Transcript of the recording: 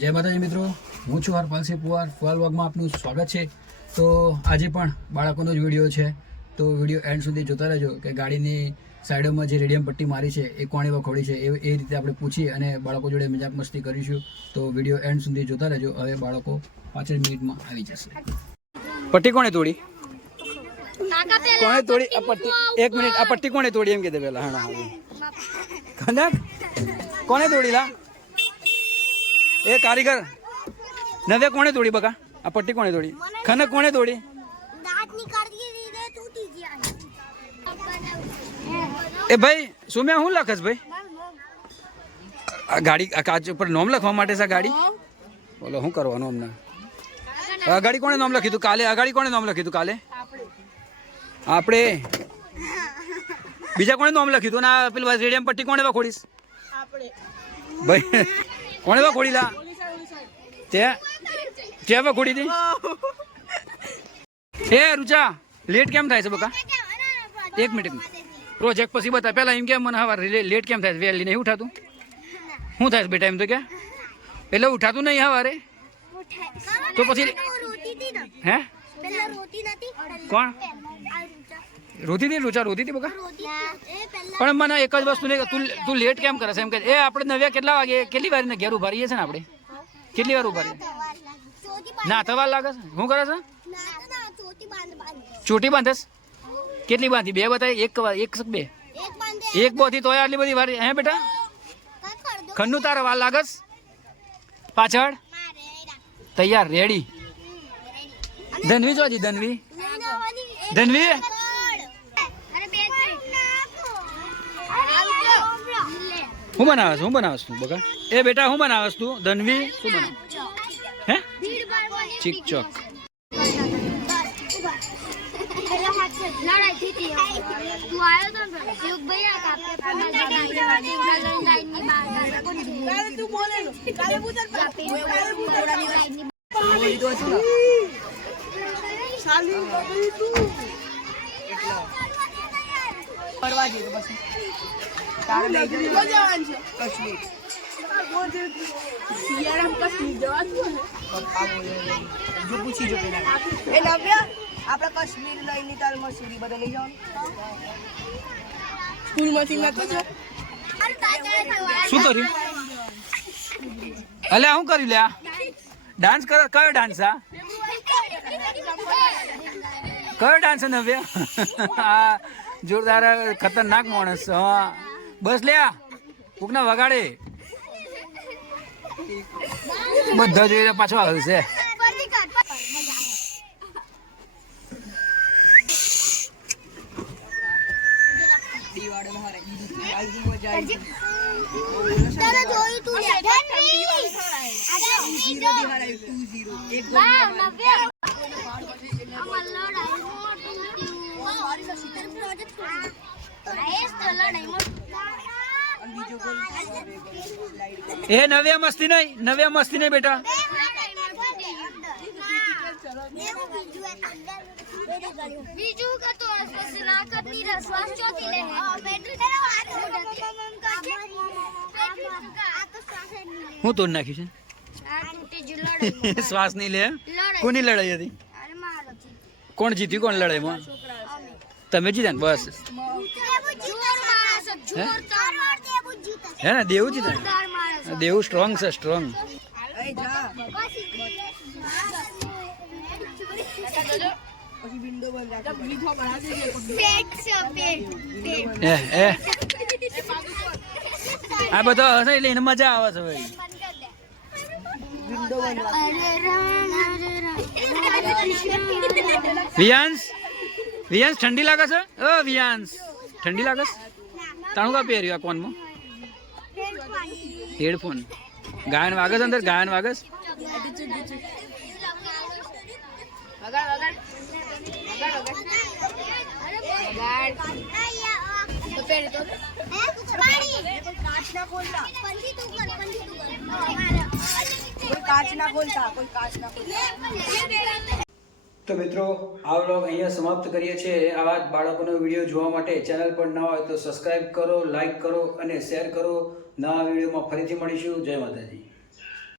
જય માતાજી મિત્રો, હું છું હરપાલસિંહ પુવાર. ફુવાલ વ્લોગમાં આપનું સ્વાગત છે. તો આજે પણ બાળકોનો જ વિડીયો છે, તો વિડીયો એન્ડ સુધી જોતા રહેજો કે ગાડીની સાઈડોમાં જે રેડિયમ પટ્ટી મારી છે એ કોણે વખોડી છે એ રીતે આપણે પૂછી અને બાળકો જોડે મજાક મસ્તી કરીશું. તો વિડીયો એન્ડ સુધી જોતા રહેજો. હવે બાળકો 5 મિનિટમાં આવી જશે. પટ્ટી કોણે તોડી? કોણે તોડી આ પટ્ટી? 1 મિનિટ, આ પટ્ટી કોણે તોડી એમ કીધે પેલા? હા કોણે તોડી લા? એ કારીગર નવે કોણે તોડી બકા? આ પટ્ટી કોણે તોડી? ખનક કોણે તોડી? એ ભાઈ સુમ્યા હું લખસ ભાઈ? આ ગાડી કાચ ઉપર નોમ લખવા માટે છે ગાડી? બોલો શું કરવાનું અમને? અગાડી કોણે નામ લખ્યું હતું કાલે? અગાડી કોણે નામ લખ્યું હતું કાલે? આપણે. બીજા કોણે નામ લખ્યું હતું? ના પેલું રેડિયમ પટ્ટી કોણે વખોડીશ ભાઈ? કોણે વખોડી લા? તે વખોડી હતી? એ રૂચા લેટ કેમ થાય છે બકા? 1 મિનિટ પ્રોજેક્ટ પછી બતા. પેલા એમ કેમ મને હવાર લેટ કેમ થાય? વહેલી નહીં ઉઠાતું? શું થાય બેટા? એમ તો કે એટલે ઉઠાતું નહીં હવારે તો પછી હે કોણ રોતી હતી? રૂચા રોતી હતી બકા? પણ મને એક જ વસ્તુ નહીં, તું લેટ કેમ કરે છે એમ કે એ આપણે નવ્યા કેટલા વાગે કેટલી વાર ઘેર ઉભા રહીએ છે ને આપણે? કેટલી વાર ઉભા રહીએ? ના તો વાર લાગે છે. શું કરે છે? ચોટી બાંધસ? કેટલી બાંધી? 2 બતાવી? એક 2 એક બોથી તોય આટલી બધી વાર? હે બેટા ખન્નું તારે વાર લાગસ? પાછળ તૈયાર રેડી? ધનવી જોજી, ધનવી ધનવી શું બનાવસ? શું બનાવસ તું બકા? એ બેટા શું બનાવસ તું? ધનવી શું બનાવ? હે ચીક ચોક. આપણે કાશ્મીર લઈને તાર મસૂરી બધા લઈ જવાનું સ્કૂલ માંથી શું કર્યું? અલ્યા શું કર્યું લ્યા? ડાન્સ કર? કયો ડાન્સ? આ કયો ડાન્સ નવ્યા? આ જોરદાર ખતરનાક માણસ. હા બસ લ્યા કોકના વગાડે બધા જોઈને પાછો આવ્યું છે. એ નવ્યા મસ્તી નહીં, નવ્યા મસ્તી નહીં બેટા. હું તોડ નાખ્યું છે? શ્વાસ નહીં લે? કોની લડાઈ હતી? કોણ જીત્યું? કોણ લડાઈમાં? તમે જીત્યા? બસ હે ને દેવું જીત્યા? દેવું સ્ટ્રોંગ છે, સ્ટ્રોંગ. આ બધો હશે એટલે એને મજા આવે છે ભાઈ. વિયાંશ, વિયાંશ ઠંડી લાગે છે? વિયાંશ ઠંડી લાગે છે? તાણું કા પહેર્યું આ કોનમાં? હેડફોન. ગાયન વાગસ અંદર? ગાયન વાગસ? તો મિત્રો આ વ્લોગ અહીંયા સમાપ્ત કરીએ છીએ. આવા જ બાળકોનો વિડીયો જોવા માટે ચેનલ પર ન હોય તો સબસ્ક્રાઇબ કરો, લાઈક કરો અને શેર કરો. નવા વિડીયોમાં ફરીથી મળીશું. જય માતાજી.